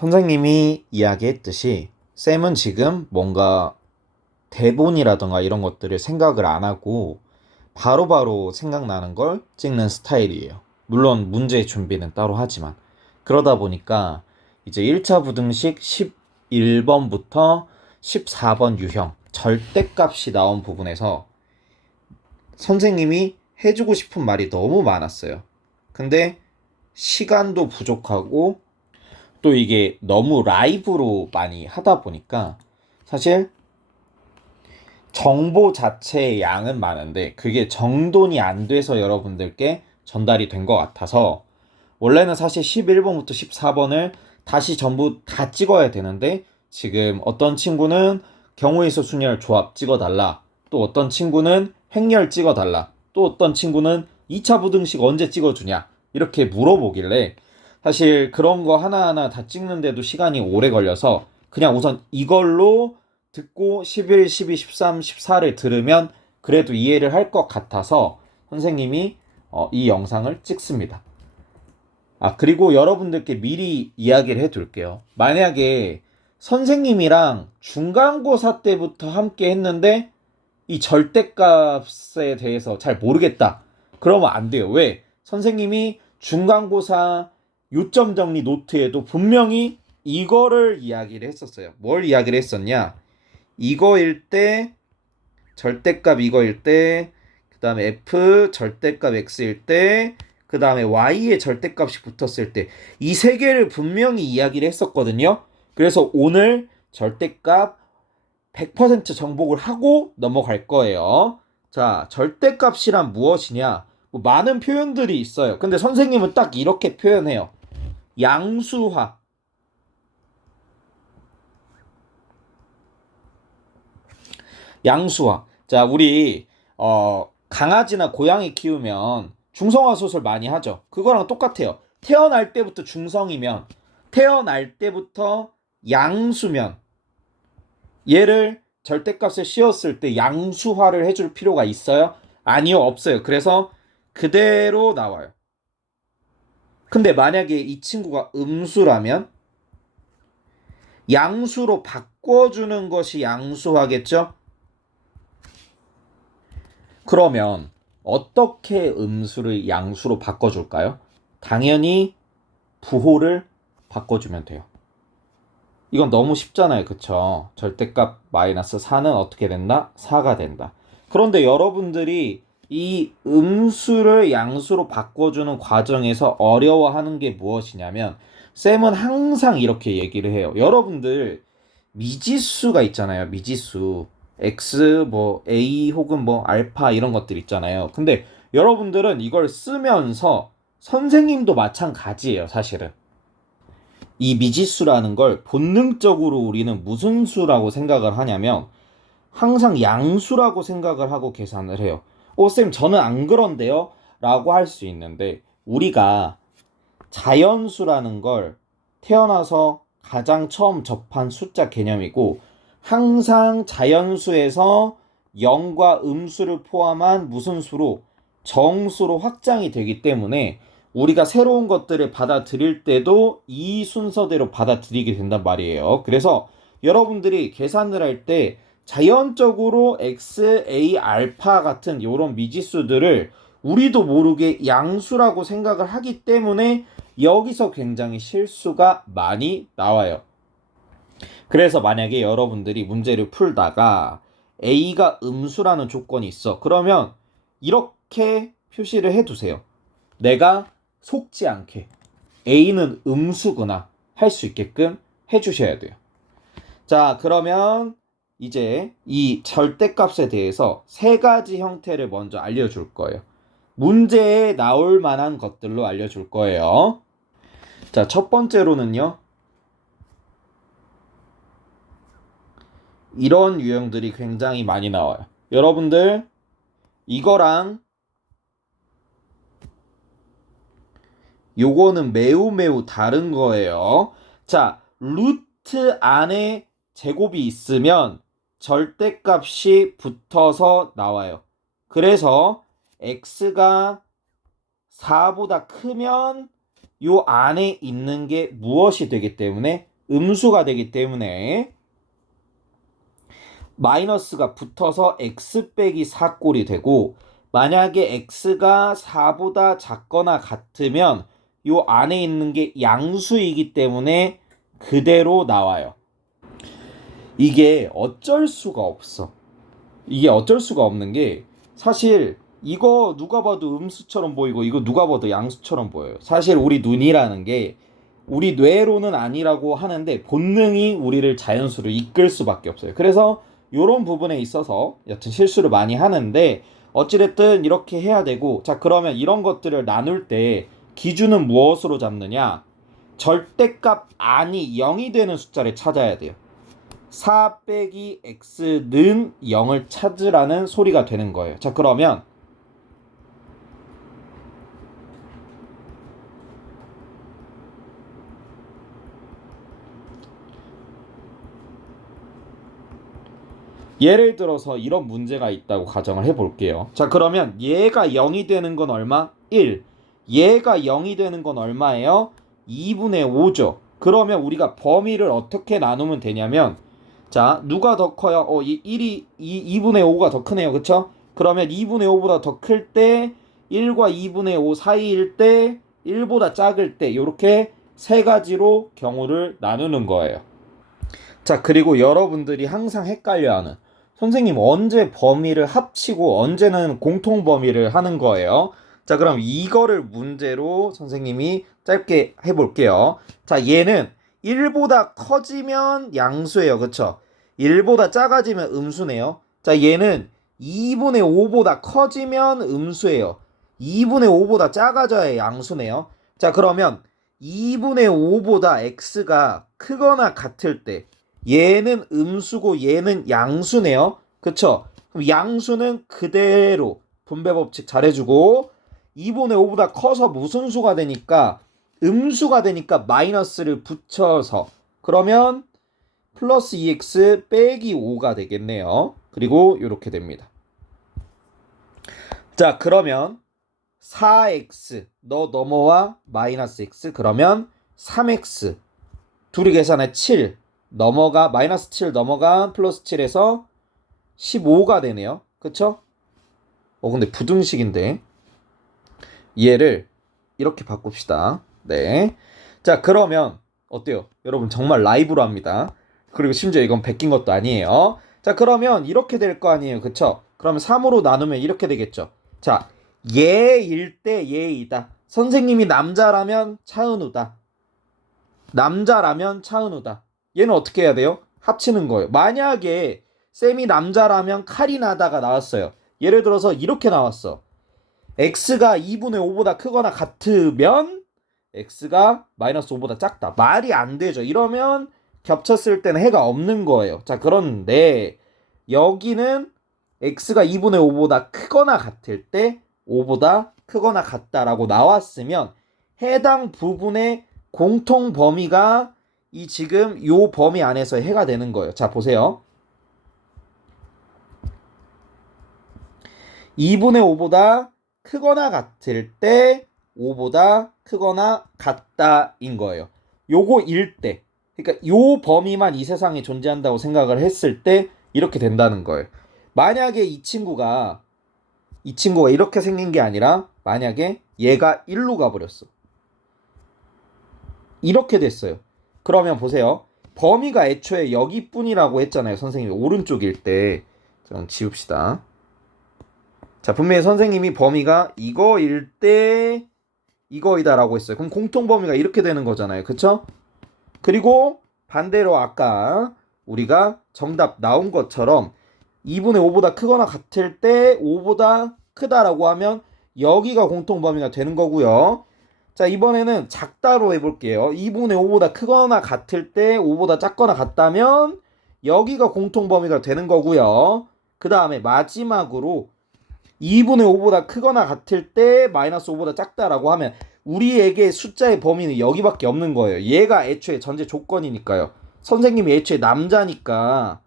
선생님이 이야기했듯이 쌤은 지금 뭔가 대본이라던가 이런 것들을 생각을 안 하고 바로 바로 생각나는 걸 찍는 스타일이에요. 물론 문제 준비는 따로 하지만 그러다 보니까 이제 1차 부등식 11번부터 14번 유형 절대값이 나온 부분에서 선생님이 해주고 싶은 말이 너무 많았어요. 근데 시간도 부족하고 또 이게 너무 라이브로 많이 하다 보니까 사실 정보 자체의 양은 많은데 그게 정돈이 안 돼서 여러분들께 전달이 된 것 같아서 원래는 사실 11번부터 14번을 다시 전부 다 찍어야 되는데 지금 어떤 친구는 경우의 수 순열 조합 찍어달라 또 어떤 친구는 행렬 찍어달라 또 어떤 친구는 2차 부등식 언제 찍어주냐 이렇게 물어보길래 사실 그런 거 하나하나 다 찍는데도 시간이 오래 걸려서 그냥 우선 이걸로 듣고 11, 12, 13, 14를 들으면 그래도 이해를 할 것 같아서 선생님이 어, 이 영상을 찍습니다. 아, 그리고 여러분들께 미리 이야기를 해 둘게요. 만약에 선생님이랑 중간고사 때부터 함께 했는데 이 절대값에 대해서 잘 모르겠다. 그러면 안 돼요. 왜? 선생님이 중간고사 요점 정리 노트에도 분명히 이거를 이야기를 했었어요. 뭘 이야기를 했었냐? 이거일 때 절대값 이거일 때 그다음에 f 절대값 x일 때 그다음에 y의 절대값이 붙었을 때 이 세 개를 분명히 이야기를 했었거든요. 그래서 오늘 절대값 100% 정복을 하고 넘어갈 거예요. 자, 절대값이란 무엇이냐? 뭐 많은 표현들이 있어요. 근데 선생님은 딱 이렇게 표현해요. 양수화. 양수화. 자, 우리 어, 강아지나 고양이 키우면 중성화 소설 많이 하죠. 그거랑 똑같아요. 태어날 때부터 중성이면 태어날 때부터 양수면 얘를 절대값을 씌웠을 때 양수화를 해줄 필요가 있어요? 아니요, 없어요. 그래서 그대로 나와요. 근데 만약에 이 친구가 음수라면 양수로 바꿔주는 것이 양수화겠죠? 그러면 어떻게 음수를 양수로 바꿔줄까요? 당연히 부호를 바꿔주면 돼요. 이건 너무 쉽잖아요. 그쵸? 절대값 마이너스 4는 어떻게 된다? 4가 된다. 그런데 여러분들이 이 음수를 양수로 바꿔주는 과정에서 어려워하는 게 무엇이냐면 쌤은 항상 이렇게 얘기를 해요. 여러분들 미지수가 있잖아요. 미지수. x 뭐 a 혹은 뭐 알파 이런 것들 있잖아요. 근데 여러분들은 이걸 쓰면서 선생님도 마찬가지예요, 사실은. 이 미지수라는 걸 본능적으로 우리는 무슨 수라고 생각을 하냐면 항상 양수라고 생각을 하고 계산을 해요. 오, 쌤, 저는 안 그런데요? 라고 할 수 있는데 우리가 자연수라는 걸 태어나서 가장 처음 접한 숫자 개념이고 항상 자연수에서 0과 음수를 포함한 무슨 수로 정수로 확장이 되기 때문에 우리가 새로운 것들을 받아들일 때도 이 순서대로 받아들이게 된단 말이에요. 그래서 여러분들이 계산을 할때 자연적으로 x, a, 알파 같은 이런 미지수들을 우리도 모르게 양수라고 생각을 하기 때문에 여기서 굉장히 실수가 많이 나와요. 그래서 만약에 여러분들이 문제를 풀다가 a가 음수라는 조건이 있어. 그러면 이렇게 표시를 해 두세요. 내가 속지 않게 a는 음수구나 할 수 있게끔 해 주셔야 돼요. 자, 그러면 이제 이 절대값에 대해서 세 가지 형태를 먼저 알려줄 거예요. 문제에 나올 만한 것들로 알려줄 거예요. 자, 첫 번째로는요. 이런 유형들이 굉장히 많이 나와요. 여러분들, 이거랑 요거는 매우 매우 다른 거예요. 자, 루트 안에 제곱이 있으면 절대값이 붙어서 나와요. 그래서 x가 4보다 크면 요 안에 있는 게 무엇이 되기 때문에 음수가 되기 때문에 마이너스가 붙어서 x 빼기 4꼴이 되고 만약에 x가 4보다 작거나 같으면 요 안에 있는 게 양수이기 때문에 그대로 나와요. 이게 어쩔 수가 없어. 이게 어쩔 수가 없는 게 사실 이거 누가 봐도 음수처럼 보이고 이거 누가 봐도 양수처럼 보여요. 사실 우리 눈이라는 게 우리 뇌로는 아니라고 하는데 본능이 우리를 자연수로 이끌 수밖에 없어요. 그래서 이런 부분에 있어서 여튼 실수를 많이 하는데 어찌됐든 이렇게 해야 되고 자 그러면 이런 것들을 나눌 때 기준은 무엇으로 잡느냐 절대값 아니 0이 되는 숫자를 찾아야 돼요 4 빼기 x는 0을 찾으라는 소리가 되는 거예요 자 그러면 예를 들어서 이런 문제가 있다고 가정을 해 볼게요. 자, 그러면 얘가 0이 되는 건 얼마? 1. 얘가 0이 되는 건 얼마예요? 2분의 5죠. 그러면 우리가 범위를 어떻게 나누면 되냐면, 자, 누가 더 커요? 어, 이 1이, 이 2분의 5가 더 크네요. 그쵸? 그러면 2분의 5보다 더 클 때, 1과 2분의 5 사이일 때, 1보다 작을 때, 이렇게 세 가지로 경우를 나누는 거예요. 자, 그리고 여러분들이 항상 헷갈려 하는 선생님 언제 범위를 합치고 언제는 공통 범위를 하는 거예요? 자, 그럼 이거를 문제로 선생님이 짧게 해볼게요. 자, 얘는 1보다 커지면 양수예요. 그쵸? 1보다 작아지면 음수네요. 자, 얘는 2분의 5보다 커지면 음수예요. 2분의 5보다 작아져야 양수네요. 자, 그러면 2분의 5보다 x가 크거나 같을 때 얘는 음수고 얘는 양수네요. 그쵸? 그럼 양수는 그대로 분배 법칙 잘해주고 2분의 5보다 커서 무슨 수가 되니까 음수가 되니까 마이너스를 붙여서 그러면 플러스 2x 빼기 5가 되겠네요. 그리고 이렇게 됩니다. 자 그러면 4x 너 넘어와 마이너스 x 그러면 3x 둘이 계산해 7 넘어가 마이너스 7 넘어가 플러스 7에서 15가 되네요. 그쵸? 어 근데 부등식인데 얘를 이렇게 바꿉시다. 네. 자 그러면 어때요? 여러분 정말 라이브로 합니다. 그리고 심지어 이건 베낀 것도 아니에요. 자 그러면 이렇게 될 거 아니에요. 그쵸? 그러면 3으로 나누면 이렇게 되겠죠. 자 얘일 때 얘이다. 선생님이 남자라면 차은우다. 남자라면 차은우다. 얘는 어떻게 해야 돼요? 합치는 거예요. 만약에 쌤이 남자라면 카리나다가 나왔어요. 예를 들어서 이렇게 나왔어. x가 2분의 5보다 크거나 같으면 x가 마이너스 5보다 작다. 말이 안 되죠. 이러면 겹쳤을 때는 해가 없는 거예요. 자, 그런데 여기는 x가 2분의 5보다 크거나 같을 때 5보다 크거나 같다라고 나왔으면 해당 부분의 공통 범위가 이 지금 요 범위 안에서 해가 되는 거예요. 자, 보세요. 2분의 5보다 크거나 같을 때 5보다 크거나 같다인 거예요. 요거 일 때. 그러니까 요 범위만 이 세상에 존재한다고 생각을 했을 때 이렇게 된다는 거예요. 만약에 이 친구가 이 친구가 이렇게 생긴 게 아니라 만약에 얘가 1로 가버렸어. 이렇게 됐어요. 그러면 보세요. 범위가 애초에 여기뿐이라고 했잖아요. 선생님이 오른쪽일 때. 좀 지웁시다. 자, 분명히 선생님이 범위가 이거일 때 이거이다라고 했어요. 그럼 공통 범위가 이렇게 되는 거잖아요. 그쵸? 그리고 반대로 아까 우리가 정답 나온 것처럼 2분의 5보다 크거나 같을 때 5보다 크다라고 하면 여기가 공통 범위가 되는 거고요. 자, 이번에는 작다로 해볼게요. 2분의 5보다 크거나 같을 때 5보다 작거나 같다면 여기가 공통 범위가 되는 거고요. 그 다음에 마지막으로 2분의 5보다 크거나 같을 때 마이너스 5보다 작다라고 하면 우리에게 숫자의 범위는 여기밖에 없는 거예요. 얘가 애초에 전제 조건이니까요. 선생님이 애초에 남자니까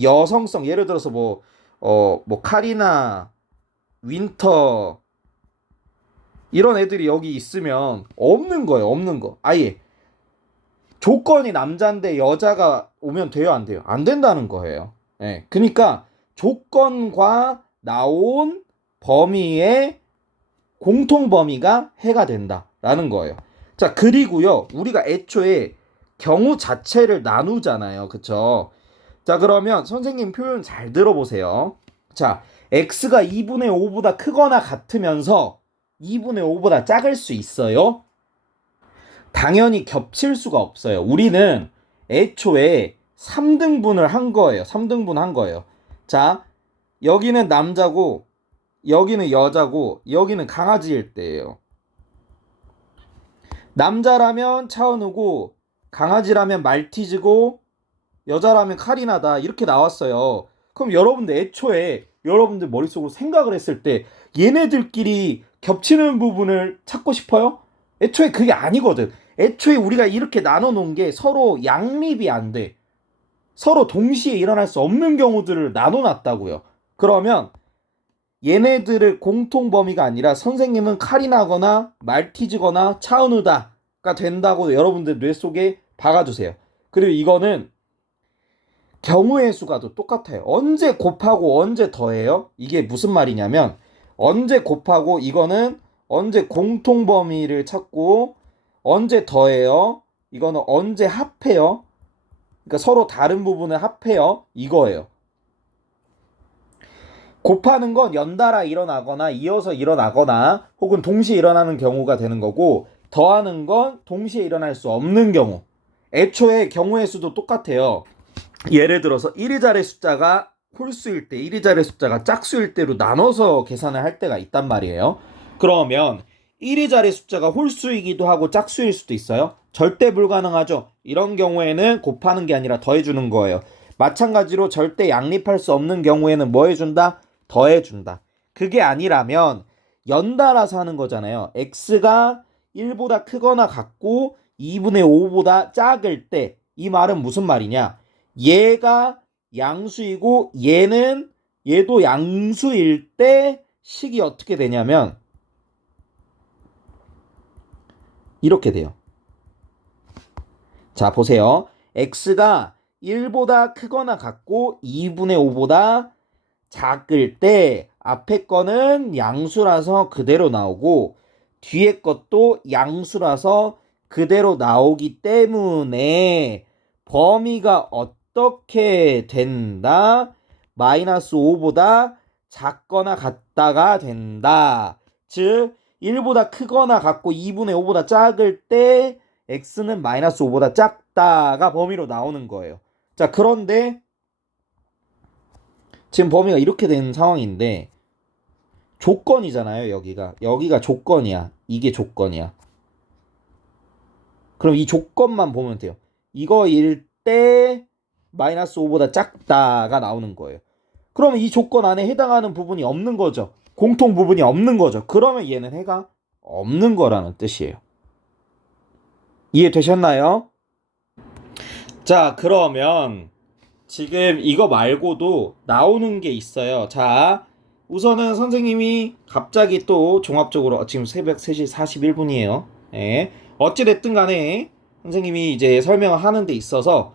여성성 예를 들어서 뭐 어, 뭐 카리나 윈터 이런 애들이 여기 있으면 없는 거예요. 없는 거. 아예 조건이 남자인데 여자가 오면 돼요, 안 돼요? 안 된다는 거예요. 예. 그러니까 조건과 나온 범위의 공통 범위가 해가 된다라는 거예요. 자, 그리고요. 우리가 애초에 경우 자체를 나누잖아요. 그쵸? 자, 그러면 선생님 표현 잘 들어보세요. 자, x가 2분의 5보다 크거나 같으면서 2분의 5보다 작을 수 있어요? 당연히 겹칠 수가 없어요. 우리는 애초에 3등분을 한 거예요. 3등분 한 거예요. 자, 여기는 남자고, 여기는 여자고, 여기는 강아지일 때예요. 남자라면 차은우고, 강아지라면 말티즈고, 여자라면 카리나다. 이렇게 나왔어요. 그럼 여러분들 애초에 여러분들 머릿속으로 생각을 했을 때 얘네들끼리 겹치는 부분을 찾고 싶어요? 애초에 그게 아니거든. 애초에 우리가 이렇게 나눠 놓은 게 서로 양립이 안 돼. 서로 동시에 일어날 수 없는 경우들을 나눠 놨다고요. 그러면 얘네들을 공통 범위가 아니라 선생님은 카리나거나 말티즈거나 차은우다가 된다고 여러분들 뇌 속에 박아주세요. 그리고 이거는 경우의 수가 또 똑같아요. 언제 곱하고 언제 더해요? 이게 무슨 말이냐면 언제 곱하고 이거는 언제 공통 범위를 찾고 언제 더해요? 이거는 언제 합해요? 그러니까 서로 다른 부분을 합해요. 이거예요. 곱하는 건 연달아 일어나거나 이어서 일어나거나 혹은 동시에 일어나는 경우가 되는 거고 더하는 건 동시에 일어날 수 없는 경우. 애초에 경우의 수도 똑같아요. 예를 들어서 1위자리 숫자가 홀수일 때 1위자리 숫자가 짝수일 때로 나눠서 계산을 할 때가 있단 말이에요. 그러면 1위자리 숫자가 홀수이기도 하고 짝수일 수도 있어요. 절대 불가능하죠. 이런 경우에는 곱하는 게 아니라 더해주는 거예요. 마찬가지로 절대 양립할 수 없는 경우에는 뭐 해준다? 더해준다. 그게 아니라면 연달아서 하는 거잖아요. x가 1보다 크거나 같고 2분의 5보다 작을 때 이 말은 무슨 말이냐? 얘가 양수이고 얘는 얘도 양수일 때 식이 어떻게 되냐면 이렇게 돼요. 자, 보세요. x가 1보다 크거나 같고 2분의 5보다 작을 때 앞에 거는 양수라서 그대로 나오고 뒤에 것도 양수라서 그대로 나오기 때문에 범위가 어떻게 된다? 마이너스 5보다 작거나 같다가 된다. 즉 1보다 크거나 같고 2분의 5보다 작을 때 x는 마이너스 5보다 작다가 범위로 나오는 거예요. 자, 그런데 지금 범위가 이렇게 된 상황인데 조건이잖아요, 여기가. 여기가 조건이야. 이게 조건이야. 그럼 이 조건만 보면 돼요. 이거일 때 마이너스 5보다 작다가 나오는 거예요. 그러면 이 조건 안에 해당하는 부분이 없는 거죠. 공통 부분이 없는 거죠. 그러면 얘는 해가 없는 거라는 뜻이에요. 이해되셨나요? 자, 그러면 지금 이거 말고도 나오는 게 있어요. 자, 우선은 선생님이 갑자기 또 종합적으로 지금 새벽 3시 41분이에요. 예. 어찌됐든 간에 선생님이 이제 설명을 하는 데 있어서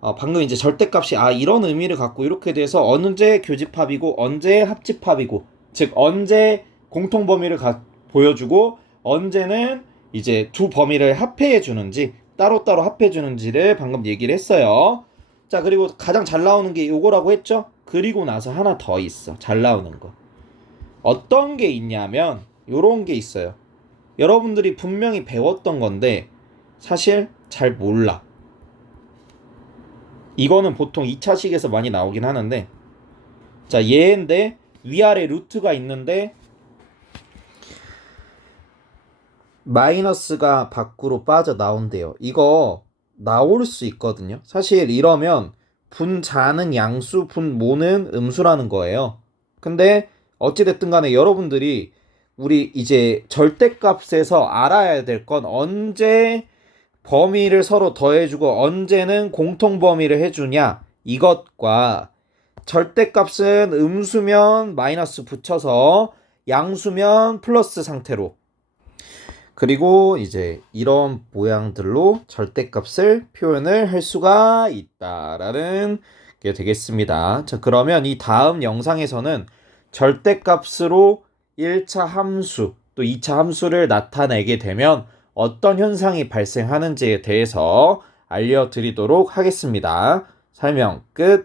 어, 방금 이제 절대값이 아 이런 의미를 갖고 이렇게 돼서 언제 교집합이고 언제 합집합이고 즉 언제 공통 범위를 가, 보여주고 언제는 이제 두 범위를 합해해 주는지 따로따로 합해 주는지를 방금 얘기를 했어요. 자 그리고 가장 잘 나오는 게 요거라고 했죠. 그리고 나서 하나 더 있어. 잘 나오는 거. 어떤 게 있냐면 요런 게 있어요. 여러분들이 분명히 배웠던 건데 사실 잘 몰라. 이거는 보통 2차식에서 많이 나오긴 하는데 자 얘인데 위아래 루트가 있는데 마이너스가 밖으로 빠져 나온대요. 이거 나올 수 있거든요. 사실 이러면 분자는 양수, 분모는 음수라는 거예요. 근데 어찌됐든 간에 여러분들이 우리 이제 절대값에서 알아야 될 건 언제 범위를 서로 더해주고 언제는 공통 범위를 해주냐 이것과 절대값은 음수면 마이너스 붙여서 양수면 플러스 상태로 그리고 이제 이런 모양들로 절대값을 표현을 할 수가 있다라는 게 되겠습니다. 자, 그러면 이 다음 영상에서는 절대값으로 1차 함수 또 2차 함수를 나타내게 되면 어떤 현상이 발생하는지에 대해서 알려드리도록 하겠습니다. 설명 끝.